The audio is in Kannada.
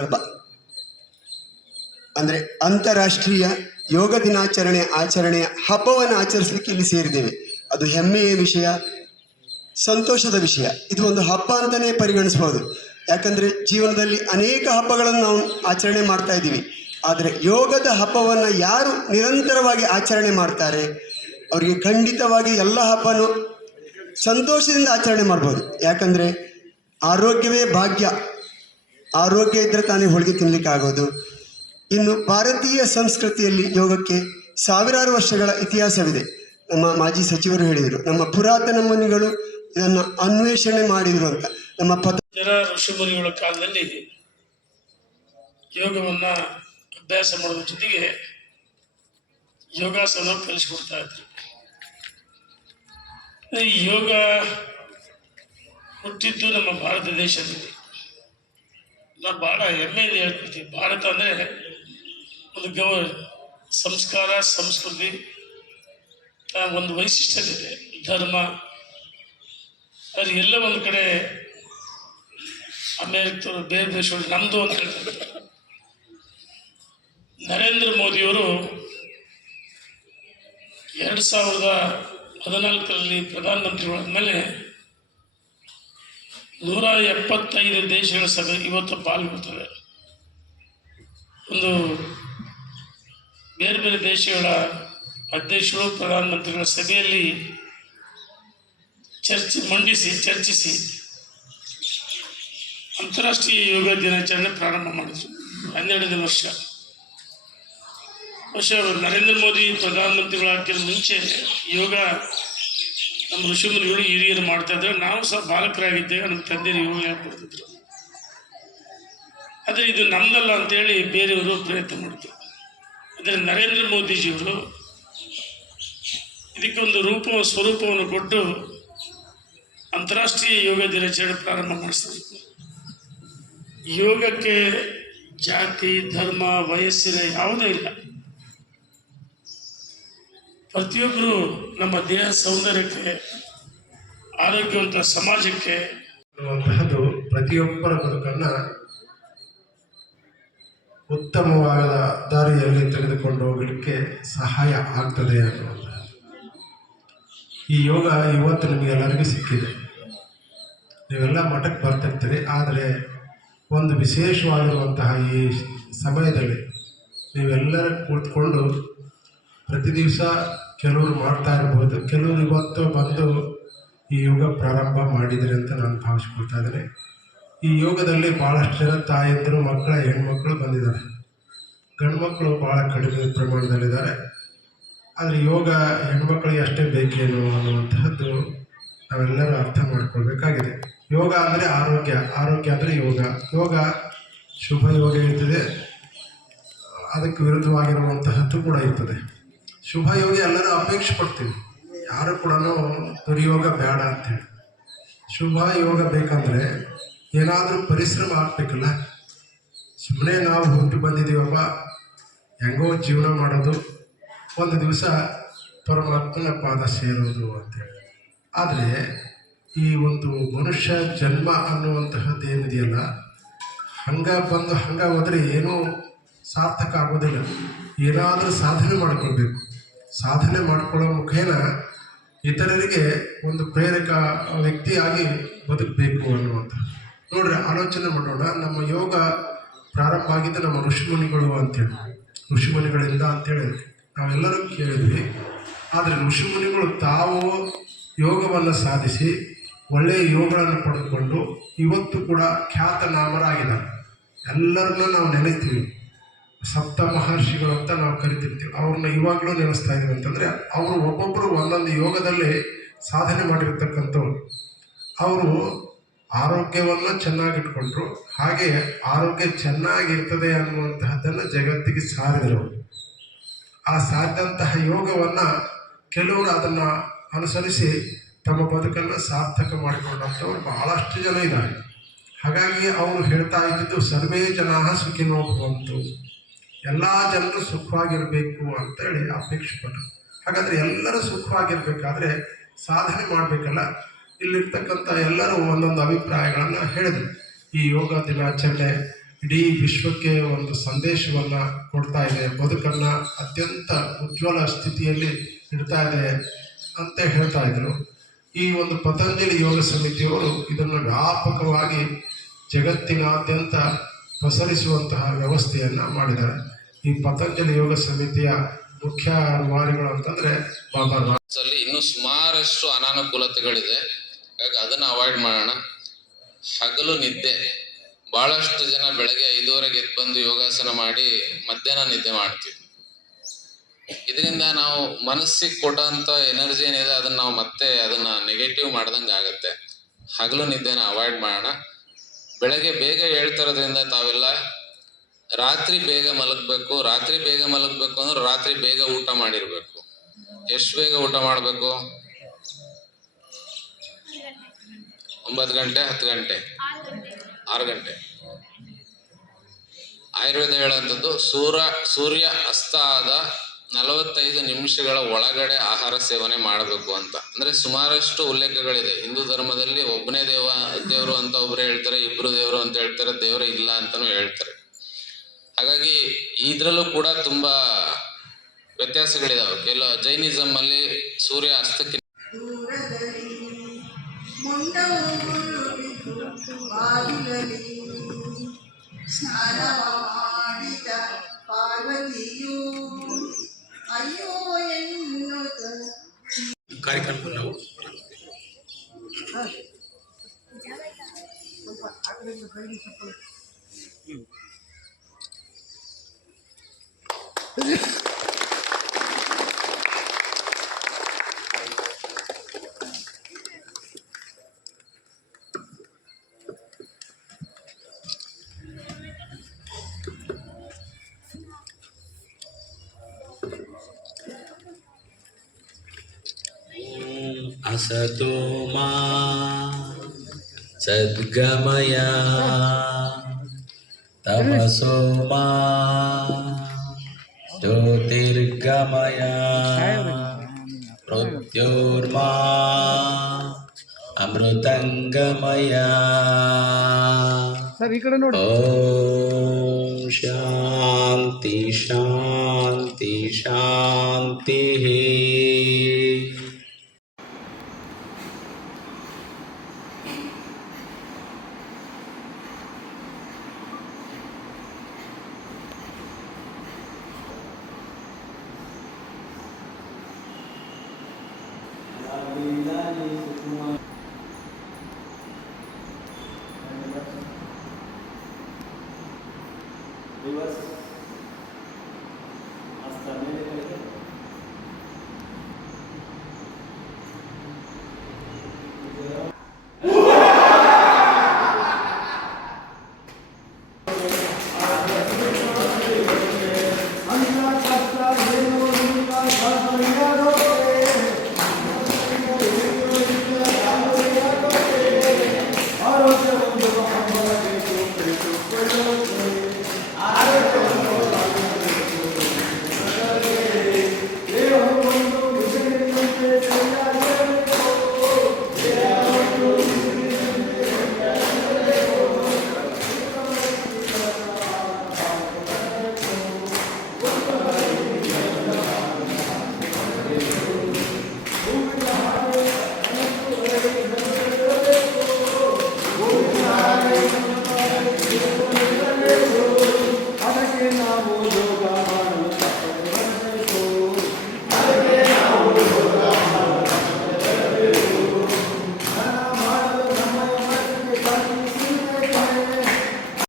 ಹಬ್ಬ ಅಂದರೆ ಅಂತಾರಾಷ್ಟ್ರೀಯ ಯೋಗ ಆಚರಣೆಯ ಹಬ್ಬವನ್ನು ಆಚರಿಸಲಿಕ್ಕೆ ಇಲ್ಲಿ ಸೇರಿದ್ದೇವೆ. ಅದು ಹೆಮ್ಮೆಯ ವಿಷಯ, ಸಂತೋಷದ ವಿಷಯ. ಇದು ಒಂದು ಹಬ್ಬ ಅಂತಲೇ ಪರಿಗಣಿಸ್ಬೋದು. ಯಾಕಂದರೆ ಜೀವನದಲ್ಲಿ ಅನೇಕ ಹಬ್ಬಗಳನ್ನು ನಾವು ಆಚರಣೆ ಮಾಡ್ತಾ ಇದ್ದೀವಿ. ಆದರೆ ಯೋಗದ ಹಬ್ಬವನ್ನು ಯಾರು ನಿರಂತರವಾಗಿ ಆಚರಣೆ ಮಾಡ್ತಾರೆ ಅವರಿಗೆ ಖಂಡಿತವಾಗಿ ಎಲ್ಲ ಹಬ್ಬನೂ ಸಂತೋಷದಿಂದ ಆಚರಣೆ ಮಾಡ್ಬೋದು. ಯಾಕಂದರೆ ಆರೋಗ್ಯವೇ ಭಾಗ್ಯ. ಆರೋಗ್ಯ ಇದ್ದರೆ ತಾನೇ ಹೋಳಿಗೆ ತಿನ್ನಲಿಕ್ಕೆ ಆಗೋದು. ಇನ್ನು ಭಾರತೀಯ ಸಂಸ್ಕೃತಿಯಲ್ಲಿ ಯೋಗಕ್ಕೆ ಸಾವಿರಾರು ವರ್ಷಗಳ ಇತಿಹಾಸವಿದೆ. ನಮ್ಮ ಮಾಜಿ ಸಚಿವರು ಹೇಳಿದರು, ನಮ್ಮ ಪುರಾತನ ಮುನಿಗಳು ಇದನ್ನು ಅನ್ವೇಷಣೆ ಮಾಡಿದರು ಅಂತ. ನಮ್ಮ ಋಷಿಮುನಿಗಳ ಕಾಲದಲ್ಲಿ ಯೋಗವನ್ನು ಅಭ್ಯಾಸ ಮಾಡೋದ್ರ ಜೊತೆಗೆ ಯೋಗಾಸನ ಕಲಿಸ್ಕೊಡ್ತಾ ಇದ್ರು. ಈ ಯೋಗ ಹುಟ್ಟಿದ್ದು ನಮ್ಮ ಭಾರತ ದೇಶದಲ್ಲಿ. ನಾವು ಭಾಳ ಹೆಮ್ಮೆಯಿಂದ ಹೇಳ್ಕೊಳ್ತೀವಿ, ಭಾರತ ಅಂದರೆ ಒಂದು ಸಂಸ್ಕಾರ, ಸಂಸ್ಕೃತಿ, ಒಂದು ವೈಶಿಷ್ಟ್ಯತೆ ಇದೆ, ಧರ್ಮ. ಅದು ಎಲ್ಲ ಒಂದು ಕಡೆ ಅಮೇರಿಕದವರು ಬೇರೆ ದೇಶಗಳು ನಮ್ಮದು ಅಂತ ಹೇಳ್ತಾರೆ. ನರೇಂದ್ರ ಮೋದಿಯವರು 2014ರಲ್ಲಿ ಪ್ರಧಾನಮಂತ್ರಿಗಳಾದ ಮೇಲೆ 175 ದೇಶಗಳ ಸಭೆ ಇವತ್ತು ಪಾಲ್ಗೊಳ್ತವೆ. ಒಂದು ಬೇರೆ ಬೇರೆ ದೇಶಗಳ ಅಧ್ಯಕ್ಷರು ಪ್ರಧಾನಮಂತ್ರಿಗಳ ಸಭೆಯಲ್ಲಿ ಚರ್ಚಿಸಿ ಅಂತಾರಾಷ್ಟ್ರೀಯ ಯೋಗ ದಿನಾಚರಣೆ ಪ್ರಾರಂಭ ಮಾಡಿದರು. 12ನೇ ವರ್ಷ. ನರೇಂದ್ರ ಮೋದಿ ಪ್ರಧಾನಮಂತ್ರಿಗಳಾಗಿರೋ ಮುಂಚೆ ಯೋಗ ನಮ್ಮ ಋಷಿಮುನಿಗಳು ಹಿರಿಯರು ಮಾಡ್ತಾ ಇದ್ದಾರೆ. ನಾವು ಸಹ ಬಾಲಕರಾಗಿದ್ದೇವೆ, ನಮ್ಮ ತಂದೆಯರು ಯೋಗ ಹೇಳ್ಕೊಡ್ತಿದ್ರು. ಆದರೆ ಇದು ನಮ್ದಲ್ಲ ಅಂತೇಳಿ ಬೇರೆಯವರು ಪ್ರಯತ್ನ ಮಾಡಿದ್ರು. ಆದರೆ ನರೇಂದ್ರ ಮೋದಿಜಿಯವರು ಇದಕ್ಕೊಂದು ಸ್ವರೂಪವನ್ನು ಕೊಟ್ಟು ಅಂತಾರಾಷ್ಟ್ರೀಯ ಯೋಗ ದಿನಾಚರಣೆ ಪ್ರಾರಂಭ ಮಾಡಿಸಿದ್ರು. ಯೋಗಕ್ಕೆ ಜಾತಿ, ಧರ್ಮ, ವಯಸ್ಸಿನ ಯಾವುದೇ ಇಲ್ಲ. ಪ್ರತಿಯೊಬ್ಬರು ನಮ್ಮ ದೇಹ ಸೌಂದರ್ಯಕ್ಕೆ, ಆರೋಗ್ಯವಂತ ಸಮಾಜಕ್ಕೆ ಅನ್ನುವಂತಹದ್ದು ಪ್ರತಿಯೊಬ್ಬರ ಬದುಕನ್ನು ಉತ್ತಮವಾದ ದಾರಿಯಲ್ಲಿ ತೆಗೆದುಕೊಂಡು ಹೋಗಲಿಕ್ಕೆ ಸಹಾಯ ಆಗ್ತದೆ ಅನ್ನುವಂಥದ್ದು. ಈ ಯೋಗ ಇವತ್ತು ನಿಮಗೆಲ್ಲರಿಗೂ ಸಿಕ್ಕಿದೆ. ನೀವೆಲ್ಲ ಮಠಕ್ಕೆ ಬರ್ತಿರ್ತೀರಿ. ಆದರೆ ಒಂದು ವಿಶೇಷವಾಗಿರುವಂತಹ ಈ ಸಮಯದಲ್ಲಿ ನೀವೆಲ್ಲರೂ ಕೂತ್ಕೊಂಡು ಪ್ರತಿ ದಿವಸ ಕೆಲವರು ಮಾಡ್ತಾ ಇರ್ಬೋದು, ಕೆಲವರು ಇವತ್ತು ಬಂದು ಈ ಯೋಗ ಪ್ರಾರಂಭ ಮಾಡಿದರೆ ಅಂತ ನಾನು ಭಾವಿಸ್ಕೊಳ್ತಾ ಇದ್ದೇನೆ. ಈ ಯೋಗದಲ್ಲಿ ಭಾಳಷ್ಟು ಜನ ತಾಯಂದಿರು, ಹೆಣ್ಮಕ್ಳು ಬಂದಿದ್ದಾರೆ. ಗಂಡು ಮಕ್ಕಳು ಭಾಳ ಕಡಿಮೆ ಪ್ರಮಾಣದಲ್ಲಿದ್ದಾರೆ. ಆದರೆ ಯೋಗ ಹೆಣ್ಮಕ್ಳಿಗೆ ಅಷ್ಟೇ ಬೇಕೇನು ಅನ್ನುವಂತಹದ್ದು ನಾವೆಲ್ಲರೂ ಅರ್ಥ ಮಾಡ್ಕೊಳ್ಬೇಕಾಗಿದೆ. ಯೋಗ ಅಂದರೆ ಆರೋಗ್ಯ ಅಂದರೆ ಯೋಗ ಶುಭ ಯೋಗ ಇರ್ತದೆ, ಅದಕ್ಕೆ ವಿರುದ್ಧವಾಗಿರುವಂತಹದ್ದು ಕೂಡ ಇರ್ತದೆ. ಶುಭ ಯೋಗ ಎಲ್ಲರೂ ಅಪೇಕ್ಷೆ ಪಡ್ತೀವಿ, ಯಾರು ಕೂಡ ದುರ್ಯೋಗ ಬೇಡ ಅಂತೇಳಿ. ಶುಭ ಯೋಗ ಬೇಕಂದರೆ ಏನಾದರೂ ಪರಿಶ್ರಮ ಆಗಬೇಕಲ್ಲ. ಸುಮ್ಮನೆ ನಾವು ಹುಟ್ಟು ಬಂದಿದ್ದೀವಪ್ಪ, ಹೆಂಗೋ ಜೀವನ ಮಾಡೋದು, ಒಂದು ದಿವಸ ಪರಮಾತ್ಮನ ಪಾದ ಸೇರೋದು ಅಂತೇಳಿ. ಆದರೆ ಈ ಒಂದು ಮನುಷ್ಯ ಜನ್ಮ ಅನ್ನುವಂತಹದ್ದು ಏನಿದೆಯಲ್ಲ, ಹಂಗೆ ಹೋದರೆ ಏನೂ ಸಾರ್ಥಕ ಆಗೋದಿಲ್ಲ. ಏನಾದರೂ ಸಾಧನೆ ಮಾಡ್ಕೊಳ್ಬೇಕು. ಸಾಧನೆ ಮಾಡ್ಕೊಳ್ಳೋ ಮುಖೇನ ಇತರರಿಗೆ ಒಂದು ಪ್ರೇರಕ ವ್ಯಕ್ತಿಯಾಗಿ ಬದುಕಬೇಕು ಅನ್ನುವಂಥದ್ದು. ನೋಡ್ರಿ, ಆಲೋಚನೆ ಮಾಡೋಣ. ನಮ್ಮ ಯೋಗ ಪ್ರಾರಂಭ ಆಗಿದ್ದು ನಮ್ಮ ಋಷಿಮುನಿಗಳು ಅಂತೇಳಿ, ಋಷಿಮುನಿಗಳಿಂದ ಅಂತೇಳಿ ನಾವೆಲ್ಲರೂ ಕೇಳಿದ್ವಿ. ಆದರೆ ಋಷಿಮುನಿಗಳು ತಾವು ಯೋಗವನ್ನು ಸಾಧಿಸಿ ಒಳ್ಳೆಯ ಯೋಗಗಳನ್ನು ಪಡೆದುಕೊಂಡು ಇವತ್ತು ಕೂಡ ಖ್ಯಾತನಾಮರಾಗಿದ್ದಾರೆ. ಎಲ್ಲರನ್ನ ನಾವು ನೆನೆಸ್ತೀವಿ. ಸಪ್ತ ಮಹರ್ಷಿಗಳು ಅಂತ ನಾವು ಕರಿತಿರ್ತೀವಿ. ಅವ್ರನ್ನ ಇವಾಗಲೂ ನೆನೆಸ್ತಾ ಇದೀವಿ. ಅಂತಂದರೆ ಅವರು ಒಬ್ಬೊಬ್ಬರು ಒಂದೊಂದು ಯೋಗದಲ್ಲಿ ಸಾಧನೆ ಮಾಡಿರ್ತಕ್ಕಂಥವ್ರು. ಅವರು ಆರೋಗ್ಯವನ್ನು ಚೆನ್ನಾಗಿಟ್ಕೊಂಡ್ರು, ಹಾಗೆ ಆರೋಗ್ಯ ಚೆನ್ನಾಗಿರ್ತದೆ ಅನ್ನುವಂತಹದ್ದನ್ನು ಜಗತ್ತಿಗೆ ಸಾರಿದರು. ಆ ಸಾರಿದಂತಹ ಯೋಗವನ್ನು ಕೆಲವರು ಅದನ್ನು ಅನುಸರಿಸಿ ತಮ್ಮ ಬದುಕನ್ನು ಸಾರ್ಥಕ ಮಾಡಿಕೊಂಡಂಥವ್ರು ಬಹಳಷ್ಟು ಜನ ಇದ್ದಾರೆ. ಹಾಗಾಗಿ ಅವರು ಹೇಳ್ತಾ ಇದ್ದಿದ್ದು ಸರ್ವೇ ಜನ ಸುಖಿನೋ ಭವಂತು, ಎಲ್ಲ ಜನರು ಸುಖವಾಗಿರಬೇಕು ಅಂತೇಳಿ ಅಪೇಕ್ಷೆ ಪಟ್ಟರು. ಹಾಗಾದರೆ ಎಲ್ಲರೂ ಸುಖವಾಗಿರಬೇಕಾದ್ರೆ ಸಾಧನೆ ಮಾಡಬೇಕಲ್ಲ. ಇಲ್ಲಿರ್ತಕ್ಕಂಥ ಎಲ್ಲರೂ ಒಂದೊಂದು ಅಭಿಪ್ರಾಯಗಳನ್ನು ಹೇಳಿದರು. ಈ ಯೋಗ ದಿನಾಚರಣೆ ಇಡೀ ವಿಶ್ವಕ್ಕೆ ಒಂದು ಸಂದೇಶವನ್ನು ಕೊಡ್ತಾ ಇದೆ, ಬದುಕನ್ನು ಅತ್ಯಂತ ಉಜ್ವಲ ಸ್ಥಿತಿಯಲ್ಲಿ ಇಡ್ತಾ ಇದೆ ಅಂತ ಹೇಳ್ತಾ ಇದ್ರು. ಈ ಒಂದು ಪತಂಜಲಿ ಯೋಗ ಸಮಿತಿಯವರು ಇದನ್ನು ವ್ಯಾಪಕವಾಗಿ ಜಗತ್ತಿನಾದ್ಯಂತ ಪಸರಿಸುವಂತಹ ವ್ಯವಸ್ಥೆಯನ್ನು ಮಾಡಿದ್ದಾರೆ. ಈ ಪತಂಜಲಿ ಯೋಗ ಸಮಿತಿಯ ಮುಖ್ಯ ರೂವಾರಿಗಳು ಅಂತಂದರೆ ಬಾಬಾ ಅಲ್ಲಿ ಇನ್ನೂ ಸುಮಾರಷ್ಟು ಅನಾನುಕೂಲತೆಗಳಿದೆ. ಹಾಗಾಗಿ ಅದನ್ನು ಅವಾಯ್ಡ್ ಮಾಡೋಣ. ಹಗಲು ನಿದ್ದೆ, ಬಹಳಷ್ಟು ಜನ ಬೆಳಗ್ಗೆ 5:30ಗೆ ಎದ್ದು ಬಂದು ಯೋಗಾಸನ ಮಾಡಿ ಮಧ್ಯಾಹ್ನ ನಿದ್ದೆ ಮಾಡ್ತೀವಿ. ಇದರಿಂದ ನಾವು ಮನಸ್ಸಿಗೆ ಕೊಡೋಂಥ ಎನರ್ಜಿ ಏನಿದೆ ಅದನ್ನ ನಾವು ಮತ್ತೆ ಅದನ್ನ ನೆಗೆಟಿವ್ ಮಾಡ್ದಂಗೆ ಆಗುತ್ತೆ. ಹಗಲು ನಿದ್ದೆನ ಅವಾಯ್ಡ್ ಮಾಡೋಣ. ಬೆಳಗ್ಗೆ ಬೇಗ ಹೇಳ್ತಿರೋದ್ರಿಂದ ತಾವೆಲ್ಲ ರಾತ್ರಿ ಬೇಗ ಮಲಗಬೇಕು. ರಾತ್ರಿ ಬೇಗ ಮಲಗಬೇಕು ಅಂದ್ರೆ ರಾತ್ರಿ ಬೇಗ ಊಟ ಮಾಡಿರ್ಬೇಕು. ಎಷ್ಟು ಬೇಗ ಊಟ ಮಾಡಬೇಕು? 9 ಗಂಟೆ, 10 ಗಂಟೆ, 6 ಗಂಟೆ. ಆಯುರ್ವೇದ ಹೇಳುವಂಥದ್ದು ಸೂರ್ಯ ಅಸ್ತ ಆದ 45 ನಿಮಿಷಗಳ ಒಳಗಡೆ ಆಹಾರ ಸೇವನೆ ಮಾಡಬೇಕು ಅಂತ. ಅಂದ್ರೆ ಸುಮಾರಷ್ಟು ಉಲ್ಲೇಖಗಳಿದೆ. ಹಿಂದೂ ಧರ್ಮದಲ್ಲಿ ಒಬ್ಬನೇ ದೇವರು ಅಂತ ಒಬ್ರು ಹೇಳ್ತಾರೆ, ಇಬ್ರು ದೇವರು ಅಂತ ಹೇಳ್ತಾರೆ, ದೇವರೇ ಇಲ್ಲ ಅಂತಾನೂ ಹೇಳ್ತಾರೆ. ಹಾಗಾಗಿ ಇದ್ರಲ್ಲೂ ಕೂಡ ತುಂಬಾ ವ್ಯತ್ಯಾಸಗಳಿದಾವೆ. ಕೆಲವು ಜೈನಿಸಮ್ ಅಲ್ಲಿ ಸೂರ್ಯ ಅಸ್ತಕ್ಕೆ ಸ್ನಾನ ಮಾಡಿದ ಪಾರ್ವತಿಯು ಅಯ್ಯೋ ಎನ್ನುತ್ತ ಕಾರ್ಯಕ್ರಮ ನಾವು असतो मा सद्गमय तमसो मा ज्योतिर्गमय मृत्योर्मा अमृतंगमय ओम शांति शांति शांति। Reverse.